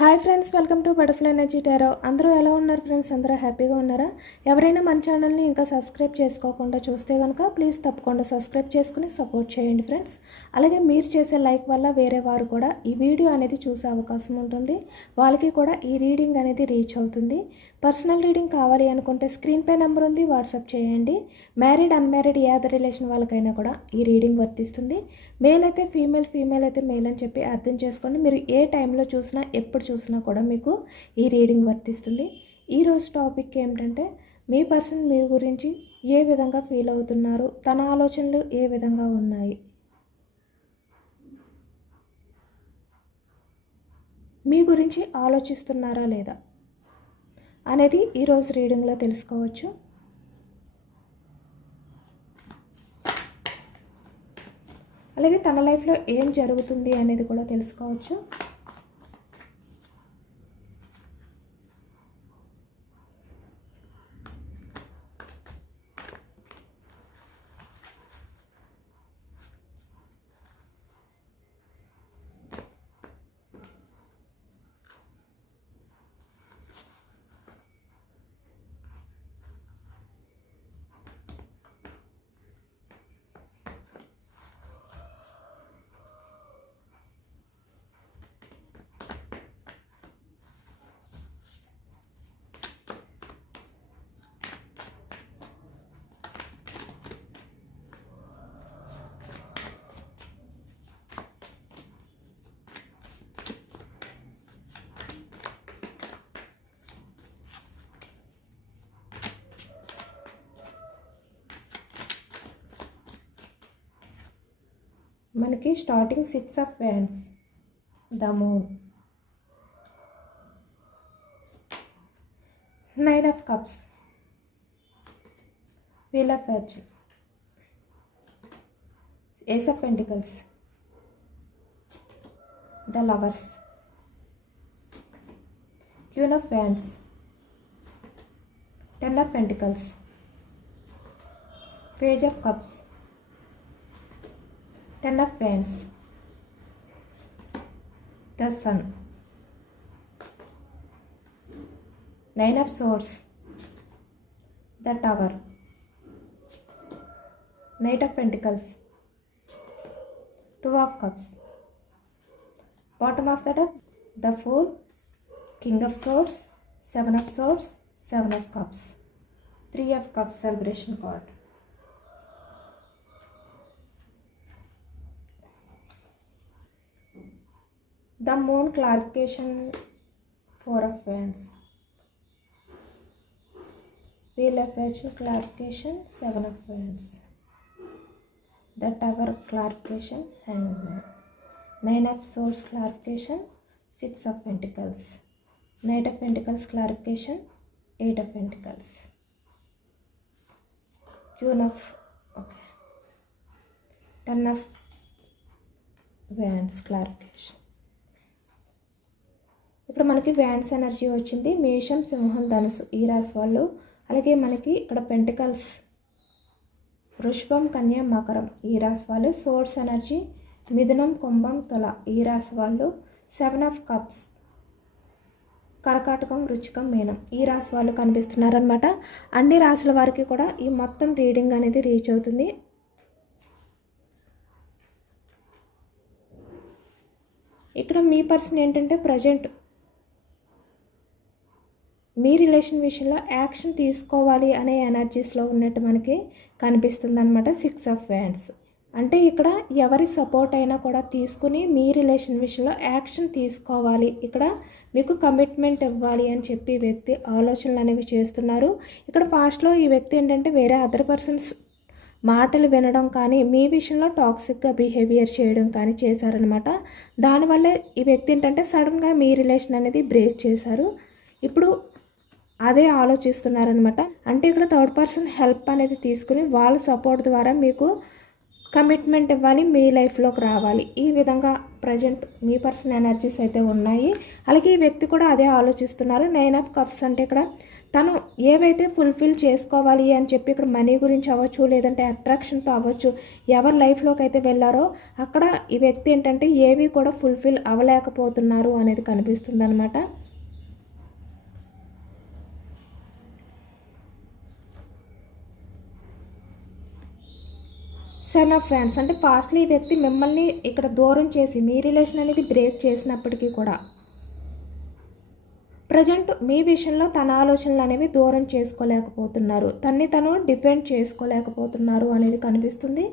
Hi friends welcome to butterfly energy tarot. అందరూ ఎలా ఉన్నారు ఫ్రెండ్స్? అందరూ హ్యాపీగా ఉన్నారా? ఎవరైనా మన ఛానల్ని ఇంకా సబ్స్క్రైబ్ చేసుకోకుండా చూస్తే కనుక ప్లీజ్ తప్పకుండా సబ్స్క్రైబ్ చేసుకుని సపోర్ట్ చేయండి ఫ్రెండ్స్. అలాగే మీరు చేసే లైక్ వల్ల వేరే వారు కూడా ఈ వీడియో అనేది చూసే అవకాశం ఉంటుంది. వాళ్ళకి కూడా ఈ రీడింగ్ అనేది రీచ్ అవుతుంది. పర్సనల్ రీడింగ్ కావాలి అనుకుంటే స్క్రీన్ పై నెంబర్ ఉంది వాట్సాప్ చేయండి. మ్యారీడ్ అన్మ్యారీడ్ ఏ అదర్ రిలేషన్ వాళ్ళకైనా కూడా ఈ రీడింగ్ వర్తిస్తుంది. మేల్ అయితే ఫీమేల్ ఫీమేల్ అయితే మేల్ అని చెప్పి అర్థం చేసుకోండి. మీరు ఏ టైంలో చూసినా ఎప్పుడు చూసినా కూడా మీకు ఈ రీడింగ్ వర్తిస్తుంది. ఈరోజు టాపిక్ ఏమిటంటే మీ పర్సన్ మీ గురించి ఏ విధంగా ఫీల్ అవుతున్నారు? తన ఆలోచనలు ఏ విధంగా ఉన్నాయి? మీ గురించి ఆలోచిస్తున్నారా లేదా? అనేది ఈరోజు రీడింగ్లో తెలుసుకోవచ్చు. అలాగే తన లైఫ్లో ఏం జరుగుతుంది అనేది కూడా తెలుసుకోవచ్చు. మనకి starting six of fans the moon nine of cups wheel of fortune ace of pentacles the lovers queen of fans ten of pentacles page of cups Ten of Wands, the Sun, Nine of Swords, the Tower, Knight of Pentacles, Two of Cups, bottom of the deck, the Fool, King of Swords, Seven of Swords, Seven of Cups, Three of Cups celebration card. The moon clarification of wands. Wheel of fortune clarification seven of friends The tower clarification hangman. Nine of swords clarification six of pentacles. Knight of pentacles clarification eight of pentacles. Queen of okay. Ten of wands clarification. ఇక్కడ మనకి wands energy వచ్చింది. మేషం సింహం ధనుసు ఈ రాశి వాళ్ళు. అలాగే మనకి ఇక్కడ పెంటికల్స్ వృషభం కన్య మకరం ఈ రాశి వాళ్ళు. సోర్స్ ఎనర్జీ మిథునం కుంభం తుల ఈ రాశి వాళ్ళు. సెవెన్ ఆఫ్ కప్స్ కరకాటకం రుచికం మీనం ఈ రాశి వాళ్ళు కనిపిస్తున్నారనమాట అన్ని రాశుల వారికి కూడా ఈ మొత్తం రీడింగ్ అనేది రీచ్ అవుతుంది. ఇక్కడ మీ పర్సన్ ఏంటంటే ప్రజెంట్ మీ రిలేషన్ విషయంలో యాక్షన్ తీసుకోవాలి అనే ఎనర్జీస్లో ఉన్నట్టు మనకి కనిపిస్తుంది అనమాట సిక్స్ ఆఫ్ వ్యాండ్స్ అంటే ఇక్కడ ఎవరి సపోర్ట్ అయినా కూడా తీసుకుని మీ రిలేషన్ విషయంలో యాక్షన్ తీసుకోవాలి. ఇక్కడ మీకు కమిట్మెంట్ ఇవ్వాలి అని చెప్పి వ్యక్తి ఆలోచనలు అనేవి చేస్తున్నారు. ఇక్కడ ఫాస్ట్లో ఈ వ్యక్తి ఏంటంటే వేరే అదర్ పర్సన్స్ మాటలు వినడం కానీ మీ విషయంలో టాక్సిక్గా బిహేవియర్ చేయడం కానీ చేశారనమాట దానివల్ల ఈ వ్యక్తి ఏంటంటే సడన్గా మీ రిలేషన్ అనేది బ్రేక్ చేశారు. ఇప్పుడు అదే ఆలోచిస్తున్నారనమాట అంటే ఇక్కడ థర్డ్ పర్సన్ హెల్ప్ అనేది తీసుకుని వాళ్ళ సపోర్ట్ ద్వారా మీకు కమిట్మెంట్ ఇవ్వాలి మీ లైఫ్లోకి రావాలి. ఈ విధంగా ప్రజెంట్ మీ పర్సన్ ఎనర్జీస్ అయితే ఉన్నాయి. అలాగే ఈ వ్యక్తి కూడా అదే ఆలోచిస్తున్నారు. నైన్ ఆఫ్ కప్స్ అంటే ఇక్కడ తను ఏవైతే ఫుల్ఫిల్ చేసుకోవాలి అని చెప్పి ఇక్కడ మనీ గురించి అవ్వచ్చు లేదంటే అట్రాక్షన్తో అవ్వచ్చు ఎవరి లైఫ్లోకి అయితే వెళ్ళారో అక్కడ ఈ వ్యక్తి ఏంటంటే ఏవి కూడా ఫుల్ఫిల్ అవ్వలేకపోతున్నారు అనేది కనిపిస్తుంది సన్ ఆఫ్ ఫ్యాన్స్ అంటే పాస్ట్లో ఈ వ్యక్తి మిమ్మల్ని ఇక్కడ దూరం చేసి మీ రిలేషన్ అనేది బ్రేక్ చేసినప్పటికీ కూడా ప్రజెంట్ మీ విషయంలో తన ఆలోచనలు అనేవి దూరం చేసుకోలేకపోతున్నారు. తన్ని తను డిఫెండ్ చేసుకోలేకపోతున్నారు అనేది కనిపిస్తుంది.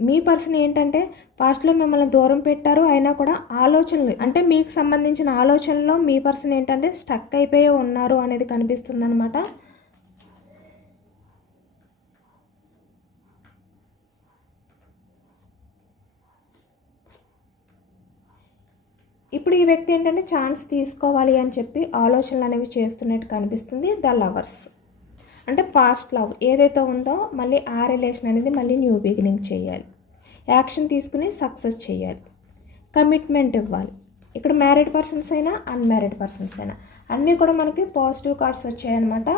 మీ పర్సన్ ఏంటంటే పాస్ట్లో మిమ్మల్ని దూరం పెట్టారు అయినా కూడా ఆలోచనలు అంటే మీకు సంబంధించిన ఆలోచనలో మీ పర్సన్ ఏంటంటే స్టక్ అయిపోయి ఉన్నారు అనేది కనిపిస్తుంది అనమాట ఇప్పుడు ఈ వ్యక్తి ఏంటంటే ఛాన్స్ తీసుకోవాలి అని చెప్పి ఆలోచనలు అనేవి చేస్తున్నట్టు కనిపిస్తుంది ద లవర్స్ అంటే పాస్ట్ లవ్ ఏదైతే ఉందో మళ్ళీ ఆ రిలేషన్ అనేది మళ్ళీ న్యూ బిగినింగ్ చేయాలి. యాక్షన్ తీసుకుని సక్సెస్ చేయాలి. కమిట్మెంట్ ఇవ్వాలి. ఇక్కడ మ్యారీడ్ పర్సన్స్ అయినా అన్మ్యారీడ్ పర్సన్స్ అయినా అన్నీ కూడా మనకి పాజిటివ్ కార్డ్స్ వచ్చాయన్నమాట.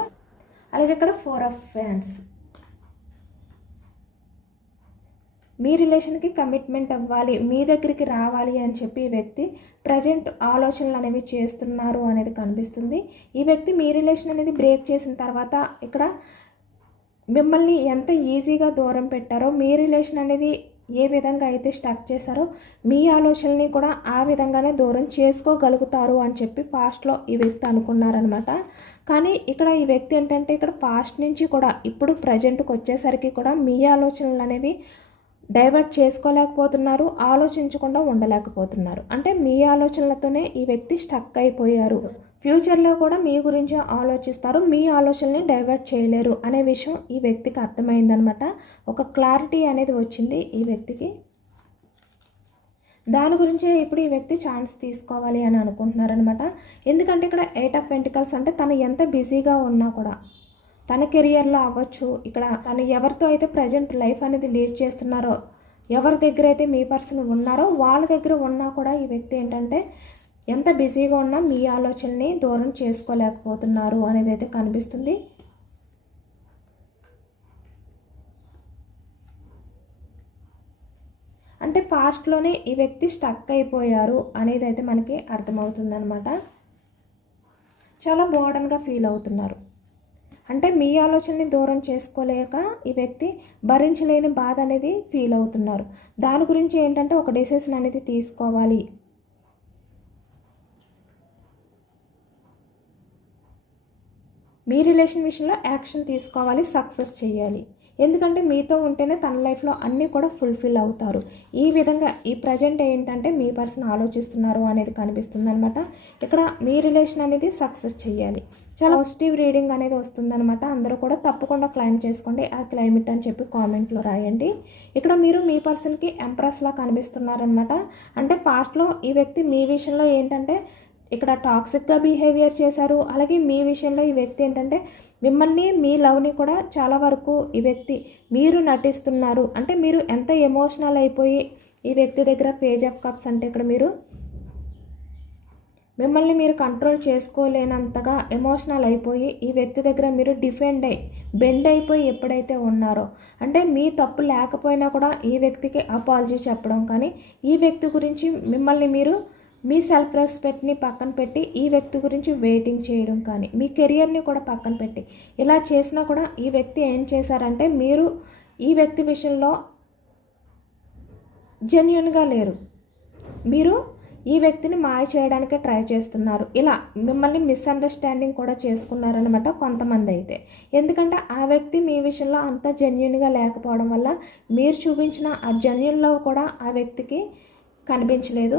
అలాగే ఇక్కడ ఫోర్ ఆఫ్ ఫ్యాన్స్ మీ రిలేషన్కి కమిట్మెంట్ అవ్వాలి మీ దగ్గరికి రావాలి అని చెప్పి ఈ వ్యక్తి ప్రజెంట్ ఆలోచనలు అనేవి చేస్తున్నారు అనేది కనిపిస్తుంది. ఈ వ్యక్తి మీ రిలేషన్ అనేది బ్రేక్ చేసిన తర్వాత ఇక్కడ మిమ్మల్ని ఎంత ఈజీగా దూరం పెట్టారో మీ రిలేషన్ అనేది ఏ విధంగా అయితే స్టక్ చేశారో మీ ఆలోచనల్ని కూడా ఆ విధంగానే దూరం చేసుకోగలుగుతారు అని చెప్పి ఫాస్ట్లో ఈ వ్యక్తి అనుకున్నారనమాట కానీ ఇక్కడ ఈ వ్యక్తి ఏంటంటే ఇక్కడ పాస్ట్ నుంచి కూడా ఇప్పుడు ప్రజెంట్కి వచ్చేసరికి కూడా మీ ఆలోచనలు అనేవి డైవర్ట్ చేసుకోలేకపోతున్నారు ఆలోచించకుండా ఉండలేకపోతున్నారు. అంటే మీ ఆలోచనలతోనే ఈ వ్యక్తి స్టక్ అయిపోయారు. ఫ్యూచర్లో కూడా మీ గురించి ఆలోచిస్తారు మీ ఆలోచనని డైవర్ట్ చేయలేరు అనే విషయం ఈ వ్యక్తికి అర్థమైందనమాట. ఒక క్లారిటీ అనేది వచ్చింది ఈ వ్యక్తికి. దాని గురించే ఇప్పుడు ఈ వ్యక్తి ఛాన్స్ తీసుకోవాలి అని అనుకుంటున్నారనమాట. ఎందుకంటే ఇక్కడ ఎయిట్ ఆఫ్ వెంటికల్స్ అంటే తను ఎంత బిజీగా ఉన్నా కూడా తన కెరియర్లో అవ్వచ్చు. ఇక్కడ తను ఎవరితో అయితే ప్రజెంట్ లైఫ్ అనేది లీడ్ చేస్తున్నారో ఎవరి దగ్గర అయితే మీ పర్సన్ ఉన్నారో వాళ్ళ దగ్గర ఉన్నా కూడా ఈ వ్యక్తి ఏంటంటే ఎంత బిజీగా ఉన్నా మీ ఆలోచనని దూరం చేసుకోలేకపోతున్నారు అనేది అయితే కనిపిస్తుంది. అంటే ఫాస్ట్లోనే ఈ వ్యక్తి స్టక్ అయిపోయారు అనేది అయితే మనకి అర్థమవుతుందనమాట చాలా బోర్డన్గా ఫీల్ అవుతున్నారు. అంటే మీ ఆలోచనని దూరం చేసుకోలేక ఈ వ్యక్తి భరించలేని బాధ అనేది ఫీల్ అవుతున్నారు. దాని గురించి ఏంటంటే ఒక డెసిషన్ అనేది తీసుకోవాలి. మీ రిలేషన్ విషయంలో యాక్షన్ తీసుకోవాలి సక్సెస్ చేయాలి. ఎందుకంటే మీతో ఉంటేనే తన లైఫ్లో అన్నీ కూడా ఫుల్ఫిల్ అవుతారు. ఈ విధంగా ఈ ప్రజెంట్ ఏంటంటే మీ పర్సన్ ఆలోచిస్తున్నారు అనేది కనిపిస్తుంది అనమాట ఇక్కడ మీ రిలేషన్ అనేది సక్సెస్ చేయాలి. చాలా పాజిటివ్ రీడింగ్ అనేది వస్తుందన్నమాట. అందరూ కూడా తప్పకుండా క్లైమ్ చేసుకోండి. ఆ క్లైమేట్ అని చెప్పి కామెంట్లో రాయండి. ఇక్కడ మీరు మీ పర్సన్కి ఎంప్రెస్లా కనిపిస్తున్నారనమాట అంటే పాస్ట్లో ఈ వ్యక్తి మీ విషయంలో ఏంటంటే ఇక్కడ టాక్సిక్గా బిహేవియర్ చేశారు. అలాగే మీ విషయంలో ఈ వ్యక్తి ఏంటంటే మిమ్మల్ని మీ లవ్ని కూడా చాలా వరకు ఈ వ్యక్తి మీరు నటిస్తున్నారు. అంటే మీరు ఎంత ఎమోషనల్ అయిపోయి ఈ వ్యక్తి దగ్గర పేజ్ ఆఫ్ కప్స్ అంటే ఇక్కడ మీరు మిమ్మల్ని మీరు కంట్రోల్ చేసుకోలేనంతగా ఎమోషనల్ అయిపోయి ఈ వ్యక్తి దగ్గర మీరు డిఫెండ్ అయి బెండ్ అయిపోయి ఎప్పుడైతే ఉన్నారో అంటే మీ తప్పు లేకపోయినా కూడా ఈ వ్యక్తికి అపాలజీ చెప్పడం కానీ ఈ వ్యక్తి గురించి మిమ్మల్ని మీరు మీ సెల్ఫ్ రెస్పెక్ట్ని పక్కన పెట్టి ఈ వ్యక్తి గురించి వెయిటింగ్ చేయడం కానీ మీ కెరియర్ని కూడా పక్కన పెట్టి ఇలా చేసినా కూడా ఈ వ్యక్తి ఏం చేశారంటే మీరు ఈ వ్యక్తి విషయంలో జెన్యున్గా లేరు. మీరు ఈ వ్యక్తిని మాయ చేయడానికే ట్రై చేస్తున్నారు. ఇలా మిమ్మల్ని మిస్అండర్స్టాండింగ్ కూడా చేసుకున్నారనమాట కొంతమంది అయితే. ఎందుకంటే ఆ వ్యక్తి మీ విషయంలో అంత జెన్యున్గా లేకపోవడం వల్ల మీరు చూపించిన ఆ జెన్యున్లో కూడా ఆ వ్యక్తికి కనిపించలేదు.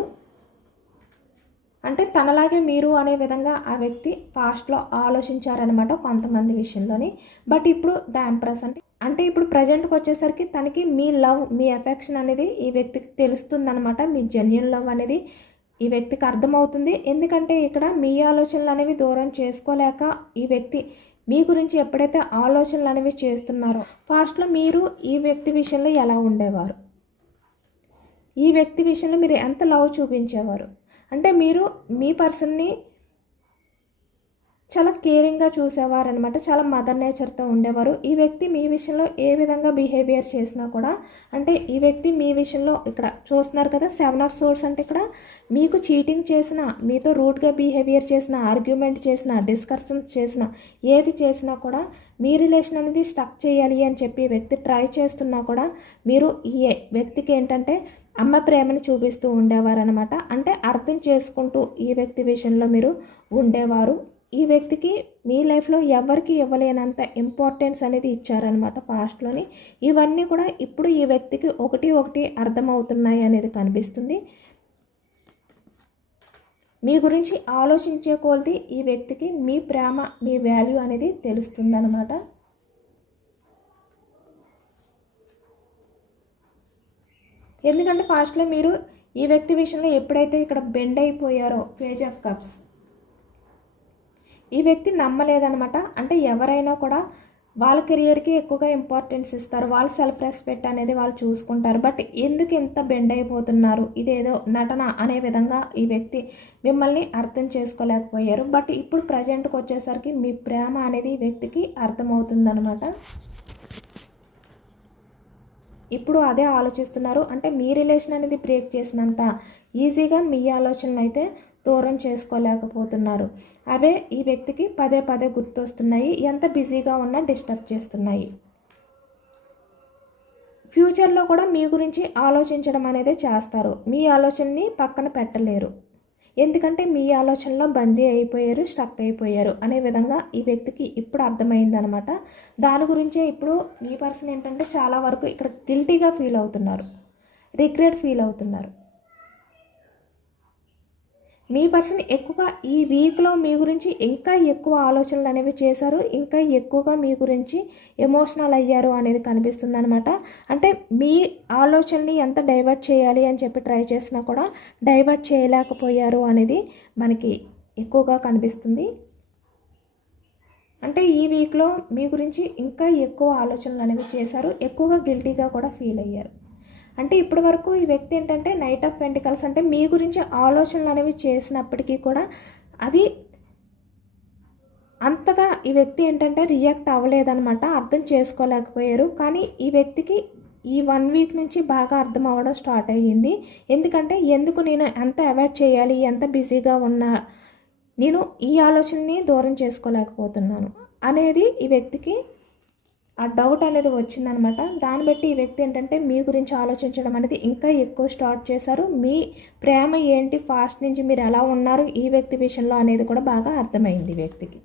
అంటే తనలాగే మీరు అనే విధంగా ఆ వ్యక్తి పాస్ట్లో ఆలోచించారనమాట కొంతమంది విషయంలోని. బట్ ఇప్పుడు ద ఎంప్రెస్ అంటే అంటే ఇప్పుడు ప్రజెంట్కి వచ్చేసరికి తనకి మీ లవ్ మీ ఎఫెక్షన్ అనేది ఈ వ్యక్తికి తెలుస్తుందనమాట మీ జెన్యున్ లవ్ అనేది ఈ వ్యక్తికి అర్థమవుతుంది. ఎందుకంటే ఇక్కడ మీ ఆలోచనలు అనేవి దూరం చేసుకోలేక ఈ వ్యక్తి మీ గురించి ఎప్పుడైతే ఆలోచనలు అనేవి చేస్తున్నారో ఫాస్ట్లో మీరు ఈ వ్యక్తి విషయంలో ఎలా ఉండేవారు? ఈ వ్యక్తి విషయంలో మీరు ఎంత లవ్ చూపించేవారు? అంటే మీరు మీ పర్సన్ని చాలా కేరింగ్గా చూసేవారు అనమాట చాలా మదర్ నేచర్తో ఉండేవారు. ఈ వ్యక్తి మీ విషయంలో ఏ విధంగా బిహేవియర్ చేసినా కూడా అంటే ఈ వ్యక్తి మీ విషయంలో ఇక్కడ చూస్తున్నారు కదా సెవెన్ ఆఫ్ సోర్స్ అంటే ఇక్కడ మీకు చీటింగ్ చేసిన మీతో రూట్గా బిహేవియర్ చేసిన ఆర్గ్యుమెంట్ చేసిన డిస్కషన్స్ చేసిన ఏది చేసినా కూడా మీ రిలేషన్ అనేది స్టక్ చేయాలి అని చెప్పి వ్యక్తి ట్రై చేస్తున్నా కూడా మీరు ఈ వ్యక్తికి ఏంటంటే అమ్మ ప్రేమని చూపిస్తూ ఉండేవారు అనమాట అంటే అర్థం చేసుకుంటూ ఈ వ్యక్తి విషయంలో మీరు ఉండేవారు. ఈ వ్యక్తికి మీ లైఫ్లో ఎవరికి ఇవ్వలేనంత ఇంపార్టెన్స్ అనేది ఇచ్చారనమాట పాస్ట్లోని ఇవన్నీ కూడా ఇప్పుడు ఈ వ్యక్తికి ఒకటి ఒకటి అర్థమవుతున్నాయి అనేది కనిపిస్తుంది. మీ గురించి ఆలోచించే కొలది ఈ వ్యక్తికి మీ ప్రేమ మీ వాల్యూ అనేది తెలుస్తుందన్నమాట. ఎందుకంటే ఫాస్ట్లో మీరు ఈ వ్యక్తి విషయంలో ఎప్పుడైతే ఇక్కడ బెండ్ అయిపోయారో పేజ్ ఆఫ్ కప్స్ ఈ వ్యక్తి నమ్మలేదనమాట అంటే ఎవరైనా కూడా వాళ్ళ కెరియర్కి ఎక్కువగా ఇంపార్టెన్స్ ఇస్తారు. వాళ్ళ సెల్ఫ్ రెస్పెక్ట్ అనేది వాళ్ళు చూసుకుంటారు. బట్ ఎందుకు ఇంత బెండ్ అయిపోతున్నారు? ఇదేదో నటన అనే విధంగా ఈ వ్యక్తి మిమ్మల్ని అర్థం చేసుకోలేకపోయారు. బట్ ఇప్పుడు ప్రజెంట్కి వచ్చేసరికి మీ ప్రేమ అనేది ఈ వ్యక్తికి అర్థమవుతుందనమాట ఇప్పుడు అదే ఆలోచిస్తున్నారు. అంటే మీ రిలేషన్ అనేది బ్రేక్ చేసినంత ఈజీగా మీ ఆలోచనలు అయితే దూరం చేసుకోలేకపోతున్నారు. అవే ఈ వ్యక్తికి పదే పదే గుర్తొస్తున్నాయి. ఎంత బిజీగా ఉన్నా డిస్టర్బ్ చేస్తున్నాయి. ఫ్యూచర్లో కూడా మీ గురించి ఆలోచించడం అనేది చేస్తారు. మీ ఆలోచనని పక్కన పెట్టలేరు. ఎందుకంటే మీ ఆలోచనలో బందీ అయిపోయారు స్టక్ అయిపోయారు అనే విధంగా ఈ వ్యక్తికి ఇప్పుడు అర్థమైందనమాట. దాని గురించే ఇప్పుడు మీ పర్సన్ ఏంటంటే చాలా వరకు ఇక్కడ గిల్టీగా ఫీల్ అవుతున్నారు. రిగ్రెట్ ఫీల్ అవుతున్నారు. మీ పర్సన్ ఎక్కువగా ఈ వీక్లో మీ గురించి ఇంకా ఎక్కువ ఆలోచనలు అనేవి చేశారు ఇంకా ఎక్కువగా మీ గురించి ఎమోషనల్ అయ్యారు అనేది కనిపిస్తుంది అనమాట అంటే మీ ఆలోచనని ఎంత డైవర్ట్ చేయాలి అని చెప్పి ట్రై చేసినా కూడా డైవర్ట్ చేయలేకపోయారు అనేది మనకి ఎక్కువగా కనిపిస్తుంది. అంటే ఈ వీక్లో మీ గురించి ఇంకా ఎక్కువ ఆలోచనలు అనేవి చేశారు ఎక్కువగా గిల్టీగా కూడా ఫీల్ అయ్యారు. అంటే ఇప్పటి వరకు ఈ వ్యక్తి ఏంటంటే నైట్ ఆఫ్ వెంటికల్స్ అంటే మీ గురించి ఆలోచనలు అనేవి చేసినప్పటికీ కూడా అది అంతగా ఈ వ్యక్తి ఏంటంటే రియాక్ట్ అవ్వలేదనమాట అర్థం చేసుకోలేకపోయారు. కానీ ఈ వ్యక్తికి ఈ వన్ వీక్ నుంచి బాగా అర్థం అవ్వడం స్టార్ట్ అయ్యింది. ఎందుకంటే ఎందుకు నేను ఎంత అవాయిడ్ చేయాలి ఎంత బిజీగా ఉన్నా నేను ఈ ఆలోచనని దూరం చేసుకోలేకపోతున్నాను అనేది ఈ వ్యక్తికి ఆ డౌట్ అనేది వచ్చిందనమాట. దాన్ని బట్టి ఈ వ్యక్తి ఏంటంటే మీ గురించి ఆలోచించడం అనేది ఇంకా ఎక్కువ స్టార్ట్ చేశారు. మీ ప్రేమ ఏంటి ఫాస్ట్ నుంచి మీరు ఎలా ఉన్నారు ఈ వ్యక్తి విషయంలో అనేది కూడా బాగా అర్థమైంది ఈ వ్యక్తికి.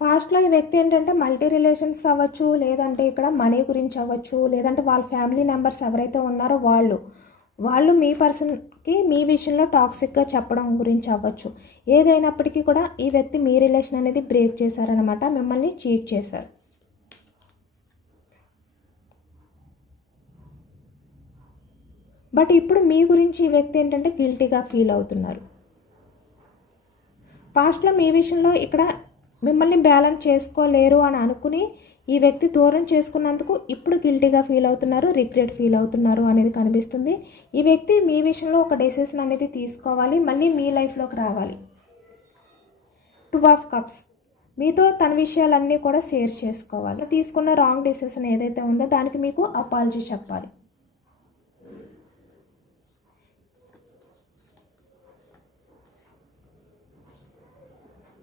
ఫాస్ట్లో ఈ వ్యక్తి ఏంటంటే మల్టీ రిలేషన్స్ అవ్వచ్చు లేదంటే ఇక్కడ మనీ గురించి అవ్వచ్చు లేదంటే వాళ్ళ ఫ్యామిలీ మెంబర్స్ ఎవరైతే ఉన్నారో వాళ్ళు వాళ్ళు మీ పర్సన్ వ్యక్తికి మీ విషయంలో టాక్సిక్గా చెప్పడం గురించి అవ్వచ్చు. ఏదైనప్పటికీ కూడా ఈ వ్యక్తి మీ రిలేషన్ అనేది బ్రేక్ చేశారనమాట మిమ్మల్ని చీట్ చేశారు. బట్ ఇప్పుడు మీ గురించి ఈ వ్యక్తి ఏంటంటే గిల్టీగా ఫీల్ అవుతున్నారు. పాస్ట్లో మీ విషయంలో ఇక్కడ మిమ్మల్ని బ్యాలెన్స్ చేసుకోలేరు అని అనుకుని ఈ వ్యక్తి దూరం చేసుకున్నందుకు ఇప్పుడు గిల్టీగా ఫీల్ అవుతున్నారు రిగ్రెట్ ఫీల్ అవుతున్నారు అనేది కనిపిస్తుంది. ఈ వ్యక్తి మీ విషయంలో ఒక డెసిషన్ అనేది తీసుకోవాలి మళ్ళీ మీ లైఫ్లోకి రావాలి. Two of cups. మీతో తన విషయాలన్నీ కూడా షేర్ చేసుకోవాలి. తీసుకున్న రాంగ్ డెసిషన్ ఏదైతే ఉందో దానికి మీకు అపాలజీ చెప్పాలి.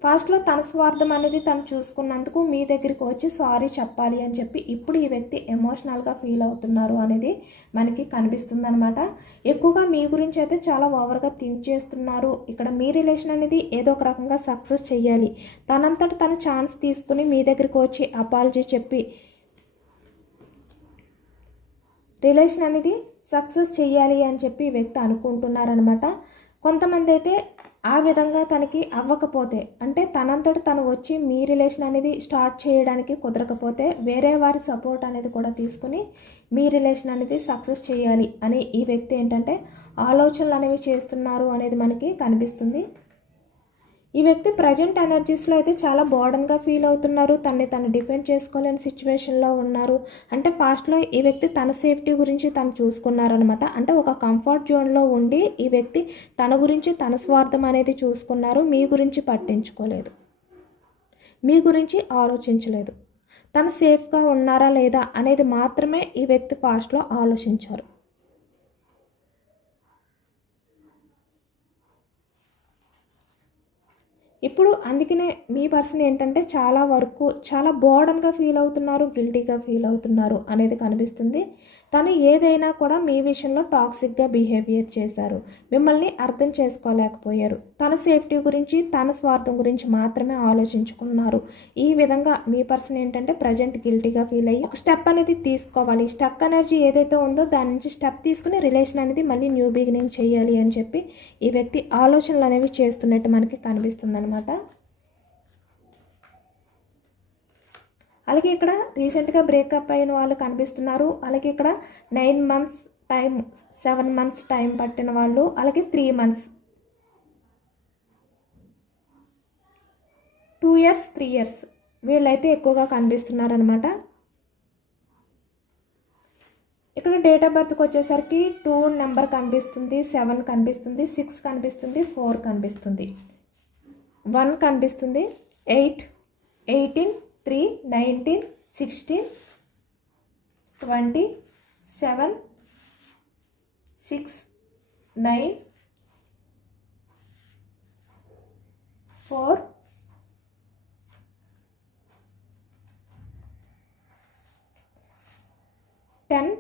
ఫాస్ట్లో తన స్వార్థం అనేది తను చూసుకున్నందుకు మీ దగ్గరికి వచ్చి సారీ చెప్పాలి అని చెప్పి ఇప్పుడు ఈ వ్యక్తి ఎమోషనల్గా ఫీల్ అవుతున్నారు అనేది మనకి కనిపిస్తుంది అనమాట ఎక్కువగా మీ గురించి అయితే చాలా ఓవర్గా థింక్ చేస్తున్నారు. ఇక్కడ మీ రిలేషన్ అనేది ఏదో ఒక రకంగా సక్సెస్ చేయాలి. తనంతట తన ఛాన్స్ తీసుకుని మీ దగ్గరికి వచ్చి అపాలజీ చెప్పి రిలేషన్ అనేది సక్సెస్ చేయాలి అని చెప్పి ఈ వ్యక్తి అనుకుంటున్నారనమాట కొంతమంది అయితే ఆ విధంగా తనకి అవ్వకపోతే అంటే తనంతట తను వచ్చి మీ రిలేషన్ అనేది స్టార్ట్ చేయడానికి కుదరకపోతే వేరే వారి సపోర్ట్ అనేది కూడా తీసుకుని మీ రిలేషన్ అనేది సక్సెస్ చేయాలి అని ఈ వ్యక్తి ఏంటంటే ఆలోచనలు అనేవి చేస్తున్నారు అనేది మనకి కనిపిస్తుంది. ఈ వ్యక్తి ప్రజెంట్ ఎనర్జీస్లో అయితే చాలా బోర్డన్గా ఫీల్ అవుతున్నారు. తనని తను డిఫెండ్ చేసుకోలేని సిచ్యువేషన్లో ఉన్నారు. అంటే పాస్ట్లో ఈ వ్యక్తి తన సేఫ్టీ గురించి తను చూసుకున్నారనమాట. అంటే ఒక కంఫర్ట్ జోన్లో ఉండి ఈ వ్యక్తి తన గురించి తన స్వార్థం అనేది చూసుకున్నారు. మీ గురించి పట్టించుకోలేదు. మీ గురించి ఆలోచించలేదు. తను సేఫ్గా ఉన్నారా లేదా అనేది మాత్రమే ఈ వ్యక్తి ఫాస్ట్లో ఆలోచించారు. ఇప్పుడు అందుకనే మీ పర్సన్ ఏంటంటే చాలా వరకు చాలా బోర్డన్గా ఫీల్ అవుతున్నారు గిల్టీగా ఫీల్ అవుతున్నారు అనేది కనిపిస్తుంది. తను ఏదైనా కూడా మీ విషయంలో టాక్సిక్గా బిహేవియర్ చేశారు. మిమ్మల్ని అర్థం చేసుకోలేకపోయారు. తన సేఫ్టీ గురించి తన స్వార్థం గురించి మాత్రమే ఆలోచించుకున్నారు. ఈ విధంగా మీ పర్సన్ ఏంటంటే ప్రజెంట్ గిల్టీగా ఫీల్ అయ్యి ఒక స్టెప్ అనేది తీసుకోవాలి. స్టక్ ఎనర్జీ ఏదైతే ఉందో దాని నుంచి స్టెప్ తీసుకుని రిలేషన్ అనేది మళ్ళీ న్యూ బిగినింగ్ చేయాలి అని చెప్పి ఈ వ్యక్తి ఆలోచనలు అనేవి చేస్తున్నట్టు మనకి కనిపిస్తుంది అనమాట అలాగే ఇక్కడ రీసెంట్గా బ్రేకప్ అయిన వాళ్ళు కనిపిస్తున్నారు. అలాగే ఇక్కడ nine months time seven months time పట్టిన వాళ్ళు అలాగే three months. Two years three years. వీళ్ళైతే ఎక్కువగా కనిపిస్తున్నారనమాట ఇక్కడ డేట్ ఆఫ్ బర్త్కి వచ్చేసరికి టూ నెంబర్ కనిపిస్తుంది సెవెన్ కనిపిస్తుంది సిక్స్ కనిపిస్తుంది ఫోర్ కనిపిస్తుంది. వన్ కనిపిస్తుంది eight eighteen three nineteen sixteen twenty seven six nine four ten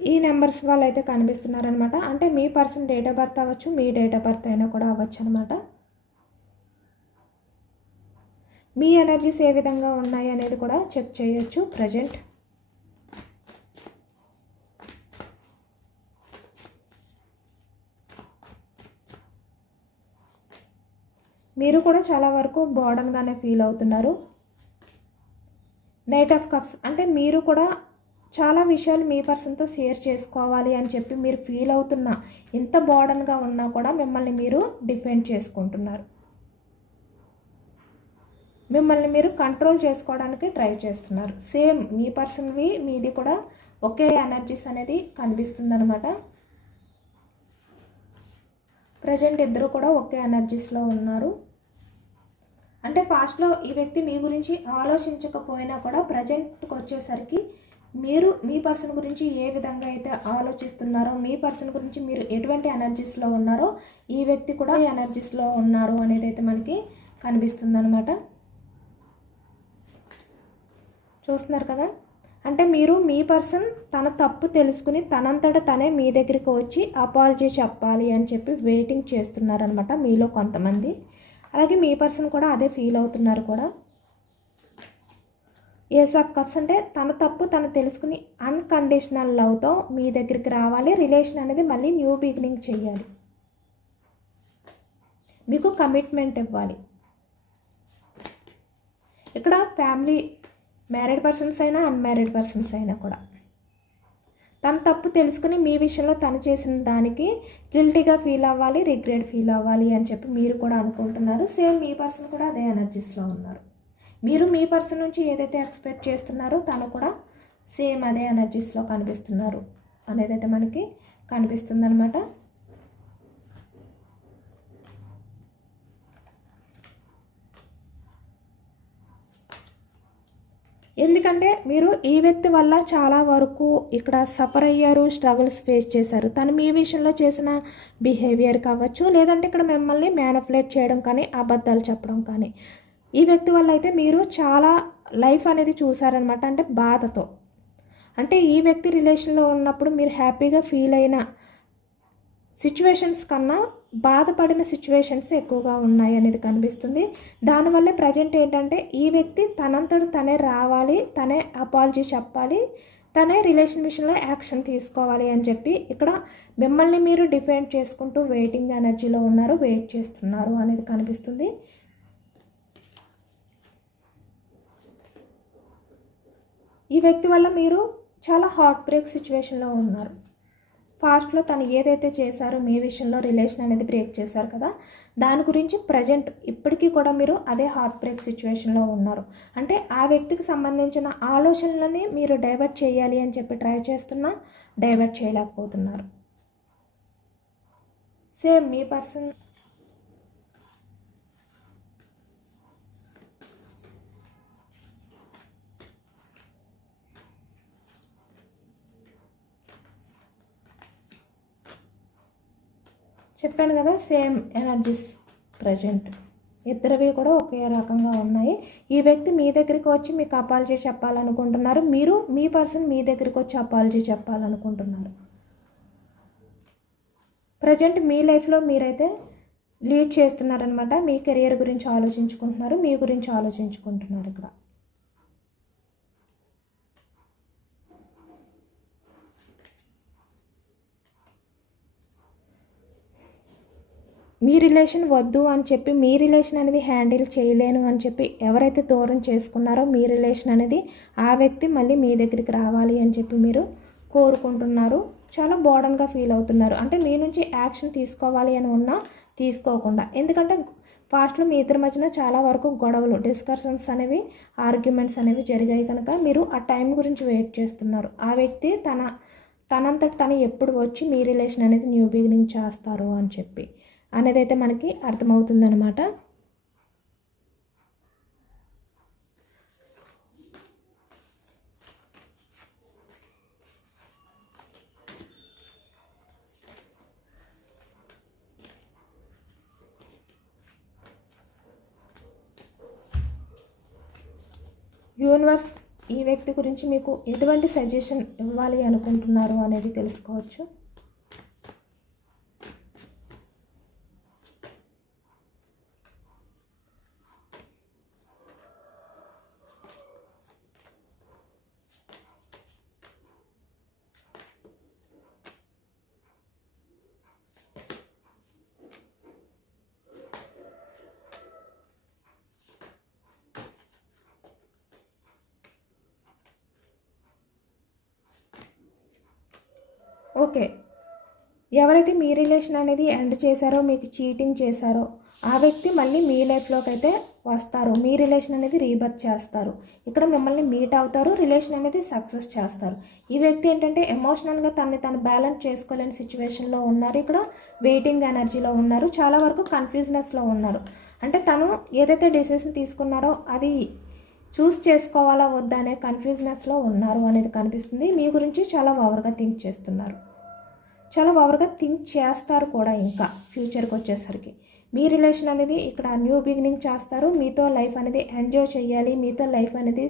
ఈ నెంబర్స్ వాళ్ళు అయితే కనిపిస్తున్నారనమాట. అంటే మీ పర్సన్ డేట్ ఆఫ్ బర్త్ అవ్వచ్చు మీ డేట్ ఆఫ్ బర్త్ అయినా కూడా అవ్వచ్చు అనమాట మీ ఎనర్జీస్ ఏ విధంగా ఉన్నాయి అనేది కూడా చెక్ చేయొచ్చు ప్రజెంట్. మీరు కూడా చాలా వరకు బోర్డన్గానే ఫీల్ అవుతున్నారు. నైట్ ఆఫ్ కప్స్ అంటే మీరు కూడా చాలా విషయాలు మీ పర్సన్తో షేర్ చేసుకోవాలి అని చెప్పి మీరు ఫీల్ అవుతున్న ఎంత బోర్డన్గా ఉన్నా కూడా మిమ్మల్ని మీరు డిఫెండ్ చేసుకుంటున్నారు. మిమ్మల్ని మీరు కంట్రోల్ చేసుకోవడానికి ట్రై చేస్తున్నారు. సేమ్ మీ పర్సన్వి మీది కూడా ఒకే ఎనర్జీస్ అనేది కనిపిస్తుంది అనమాట ప్రజెంట్ ఇద్దరు కూడా ఒకే ఎనర్జీస్లో ఉన్నారు. అంటే ఫాస్ట్లో ఈ వ్యక్తి మీ గురించి ఆలోచించకపోయినా కూడా ప్రజెంట్కి వచ్చేసరికి మీరు మీ పర్సన్ గురించి ఏ విధంగా అయితే ఆలోచిస్తున్నారో మీ పర్సన్ గురించి మీరు ఎటువంటి ఎనర్జీస్లో ఉన్నారో ఈ వ్యక్తి కూడా ఎనర్జీస్లో ఉన్నారు అనేది అయితే మనకి కనిపిస్తుంది అనమాట చూస్తున్నారు కదా? అంటే మీరు మీ పర్సన్ తన తప్పు తెలుసుకుని తనంతట తనే మీ దగ్గరికి వచ్చి అపాలజీ చెప్పాలి అని చెప్పి వెయిటింగ్ చేస్తున్నారనమాట మీలో కొంతమంది. అలాగే మీ పర్సన్ కూడా అదే ఫీల్ అవుతున్నారు కూడా. ఏస్ ఆఫ్ కప్స్ అంటే తన తప్పు తను తెలుసుకుని అన్కండిషనల్ లవ్తో మీ దగ్గరికి రావాలి. రిలేషన్ అనేది మళ్ళీ న్యూ బిగినింగ్ చేయాలి. మీకు కమిట్మెంట్ ఇవ్వాలి. ఇక్కడ ఫ్యామిలీ మ్యారీడ్ పర్సన్స్ అయినా అన్మ్యారీడ్ పర్సన్స్ అయినా కూడా తన తప్పు తెలుసుకుని మీ విషయంలో తను చేసిన దానికి గిల్టీగా ఫీల్ అవ్వాలి రిగ్రెట్ ఫీల్ అవ్వాలి అని చెప్పి మీరు కూడా అనుకుంటున్నారు. సేమ్ మీ పర్సన్ కూడా అదే ఎనర్జీస్లో ఉన్నారు. మీరు మీ పర్సన్ నుంచి ఏదైతే ఎక్స్పెక్ట్ చేస్తున్నారో తను కూడా సేమ్ అదే ఎనర్జీస్లో కనిపిస్తున్నారు అనేది అయితే మనకి కనిపిస్తుంది అనమాట ఎందుకంటే మీరు ఈ వ్యక్తి వల్ల చాలా వరకు ఇక్కడ సఫర్ అయ్యారు స్ట్రగుల్స్ ఫేస్ చేశారు. తను మీ విషయంలో చేసిన బిహేవియర్ కావచ్చు లేదంటే ఇక్కడ మిమ్మల్ని మ్యానిపులేట్ చేయడం కానీ అబద్ధాలు చెప్పడం కానీ ఈ వ్యక్తి వల్ల అయితే మీరు చాలా లైఫ్ అనేది చూసారనమాట అంటే బాధతో. అంటే ఈ వ్యక్తి రిలేషన్లో ఉన్నప్పుడు మీరు హ్యాపీగా ఫీల్ అయిన సిచ్యువేషన్స్ కన్నా బాధపడిన సిచ్యువేషన్స్ ఎక్కువగా ఉన్నాయి అనేది కనిపిస్తుంది. దానివల్లే ప్రజెంట్ ఏంటంటే ఈ వ్యక్తి తనంతట తనే రావాలి తనే అపాలజీ చెప్పాలి తనే రిలేషన్ విషయంలో యాక్షన్ తీసుకోవాలి అని చెప్పి ఇక్కడ మిమ్మల్ని మీరు డిఫెండ్ చేసుకుంటూ వెయిటింగ్ ఎనర్జీలో ఉన్నారు వెయిట్ చేస్తున్నారు అనేది కనిపిస్తుంది. ఈ వ్యక్తి వల్ల మీరు చాలా హార్ట్ బ్రేక్ సిచ్యువేషన్లో ఉన్నారు. ఫాస్ట్లో తను ఏదైతే చేశారో మీ విషయంలో రిలేషన్ అనేది బ్రేక్ చేశారు కదా దాని గురించి ప్రజెంట్ ఇప్పటికీ కూడా మీరు అదే హార్ట్ బ్రేక్ సిచ్యువేషన్లో ఉన్నారు. అంటే ఆ వ్యక్తికి సంబంధించిన ఆలోచనలని మీరు డైవర్ట్ చేయాలి అని చెప్పి ట్రై చేస్తున్నా డైవర్ట్ చేయలేకపోతున్నారు. సేమ్ మీ పర్సన్ చెప్పాను కదా సేమ్ ఎనర్జీస్ ప్రజెంట్ ఇద్దరివి కూడా ఒకే రకంగా ఉన్నాయి. ఈ వ్యక్తి మీ దగ్గరికి వచ్చి మీకు అపాలజీ చెప్పాలనుకుంటున్నారు. మీరు మీ పర్సన్ మీ దగ్గరికి వచ్చి అపాలజీ చెప్పాలనుకుంటున్నారు. ప్రజెంట్ మీ లైఫ్లో మీరైతే లీడ్ చేస్తున్నారనమాట మీ కెరియర్ గురించి ఆలోచించుకుంటున్నారు. మీ గురించి ఆలోచించుకుంటున్నారు ఇక్కడ. మీ రిలేషన్ వద్దు అని చెప్పి మీ రిలేషన్ అనేది హ్యాండిల్ చేయలేను అని చెప్పి ఎవరైతే దూరం చేసుకున్నారో మీ రిలేషన్ అనేది ఆ వ్యక్తి మళ్ళీ మీ దగ్గరికి రావాలి అని చెప్పి మీరు కోరుకుంటున్నారు. చాలా బోర్డన్గా ఫీల్ అవుతున్నారు. అంటే మీ నుంచి యాక్షన్ తీసుకోవాలి అని ఉన్నా తీసుకోకుండా. ఎందుకంటే ఫాస్ట్లో మీ ఇద్దరి మధ్యన చాలా వరకు గొడవలు డిస్కషన్స్ అనేవి ఆర్గ్యుమెంట్స్ అనేవి జరిగాయి కనుక మీరు ఆ టైం గురించి వెయిట్ చేస్తున్నారు. ఆ వ్యక్తి తన తనంతట తను ఎప్పుడు వచ్చి మీ రిలేషన్ అనేది న్యూ బిగినింగ్ చేస్తారు అని చెప్పి. అనేది అయితే మనకి అర్థమవుతుందనమాట యూనివర్స్ ఈ వ్యక్తి గురించి మీకు ఎటువంటి సజెషన్ ఇవ్వాలి అనుకుంటున్నారు అనేది తెలుసుకోవచ్చు. ఓకే. ఎవరైతే మీ రిలేషన్ అనేది ఎండ్ చేశారో మీకు చీటింగ్ చేశారో ఆ వ్యక్తి మళ్ళీ మీ లైఫ్లోకి అయితే వస్తారు. మీ రిలేషన్ అనేది రీబర్త్ చేస్తారు. ఇక్కడ మిమ్మల్ని మీట్ అవుతారు రిలేషన్ అనేది సక్సెస్ చేస్తారు. ఈ వ్యక్తి ఏంటంటే ఎమోషనల్గా తనని తను బ్యాలెన్స్ చేసుకోలేని సిచ్యువేషన్లో ఉన్నారు. ఇక్కడ వెయిటింగ్ ఎనర్జీలో ఉన్నారు. చాలా వరకు కన్ఫ్యూజ్నెస్లో ఉన్నారు. అంటే తను ఏదైతే డెసిషన్ తీసుకున్నారో అది చూస్ చేసుకోవాలా వద్దా అనే కన్ఫ్యూజ్నెస్లో ఉన్నారు అనేది కనిపిస్తుంది. మీ గురించి చాలా ఓవర్గా థింక్ చేస్తున్నారు. చాలా ఓవర్గా థింక్ చేస్తారు కూడా ఇంకా ఫ్యూచర్కి వచ్చేసరికి. మీ రిలేషన్ అనేది ఇక్కడ న్యూ బిగినింగ్ చేస్తారు. మీతో లైఫ్ అనేది ఎంజాయ్ చేయాలి. మీతో లైఫ్ అనేది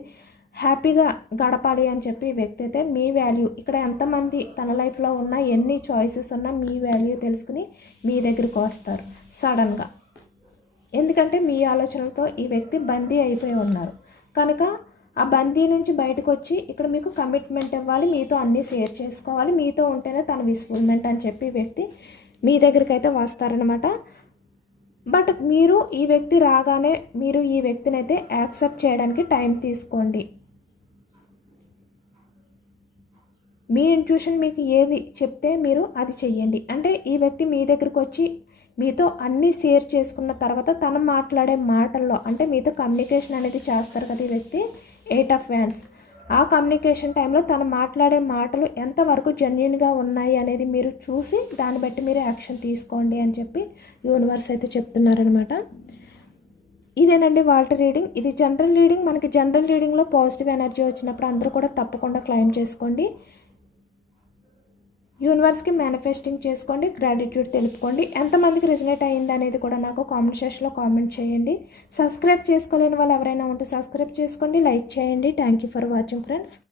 హ్యాపీగా గడపాలి అని చెప్పి వ్యక్తి అయితే మీ వాల్యూ ఇక్కడ ఎంతమంది తన లైఫ్లో ఉన్న ఎన్ని చాయిసెస్ ఉన్నా మీ వాల్యూ తెలుసుకుని మీ దగ్గరికి వస్తారు సడన్గా ఎందుకంటే మీ ఆలోచనలతో ఈ వ్యక్తి బందీ అయిపోయి ఉన్నారు. కనుక ఆ బందీ నుంచి బయటకు వచ్చి ఇక్కడ మీకు కమిట్మెంట్ ఇవ్వాలి మీతో అన్నీ షేర్ చేసుకోవాలి మీతో ఉంటేనే తన విస్ఫుల్మెంట్ అని చెప్పి వ్యక్తి మీ దగ్గరికి అయితే వస్తారనమాట బట్ మీరు ఈ వ్యక్తి రాగానే మీరు ఈ వ్యక్తిని అయితే యాక్సెప్ట్ చేయడానికి టైం తీసుకోండి. మీ ఇంట్యూషన్ మీకు ఏది చెప్తే మీరు అది చెయ్యండి. అంటే ఈ వ్యక్తి మీ దగ్గరకు వచ్చి మీతో అన్నీ షేర్ చేసుకున్న తర్వాత తను మాట్లాడే మాటల్లో అంటే మీతో కమ్యూనికేషన్ అనేది చేస్తారు కదా ఈ వ్యక్తి ఎయిట్ ఆఫ్ వ్యాన్స్ ఆ కమ్యూనికేషన్ టైంలో తను మాట్లాడే మాటలు ఎంతవరకు జెన్యున్గా ఉన్నాయి అనేది మీరు చూసి దాన్ని బట్టి మీరు యాక్షన్ తీసుకోండి అని చెప్పి యూనివర్స్ అయితే చెప్తున్నారనమాట ఇదేనండి వాల్టర్ రీడింగ్. ఇది జనరల్ రీడింగ్ మనకి జనరల్ రీడింగ్లో పాజిటివ్ ఎనర్జీ వచ్చినప్పుడు అందరూ కూడా తప్పకుండా క్లైమ్ చేసుకోండి. యూనివర్స్కి మేనిఫెస్టింగ్ చేసుకోండి గ్రాటిట్యూడ్ తెలుపుకోండి. ఎంతమందికి రిజనేట్ అయ్యింది అనేది కూడా నాకు కామెంట్ సెక్షన్లో కామెంట్ చేయండి. సబ్స్క్రైబ్ చేసుకోలేని వాళ్ళు ఎవరైనా ఉంటే సబ్స్క్రైబ్ చేసుకోండి లైక్ చేయండి. Thank you for watching friends